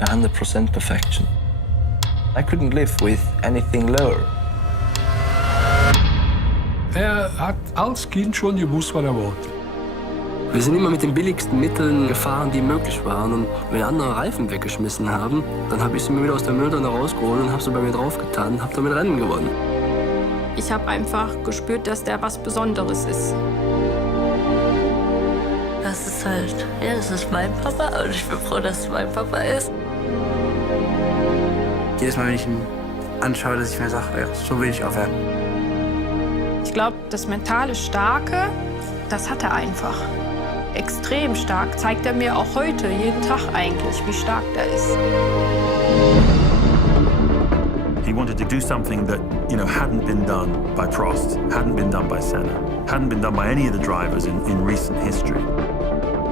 100% perfection. I couldn't live with anything lower. Er hat als Kind schon gewusst, was er wollte. Wir sind immer mit den billigsten Mitteln gefahren, die möglich waren. Und wenn andere Reifen weggeschmissen haben, dann habe ich sie mir wieder aus der Mülltonne rausgeholt und habe sie bei mir draufgetan und habe damit Rennen gewonnen. Ich habe einfach gespürt, dass der was Besonderes ist. Das ist halt, ja, das ist mein Papa und ich bin froh, dass es mein Papa ist. Jedes Mal, wenn ich ihn anschaue, dass ich mir sage, ja, so will ich auch werden. Ich glaube, das mentale Starke, das hat er einfach. Extrem stark, zeigt er mir auch heute, jeden Tag eigentlich, wie stark der ist. He wanted to do something that, hadn't been done by Prost, hadn't been done by Senna, hadn't been done by any of the drivers in recent history.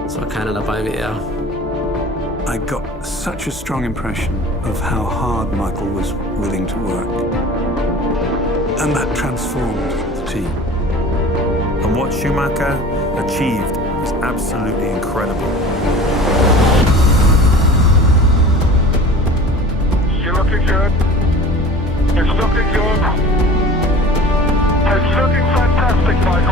Es war keiner dabei wie er. I got such a strong impression of how hard Michael was willing to work. And that transformed the team. And what Schumacher achieved was absolutely incredible. You're looking good. It's looking good. It's looking fantastic, Michael.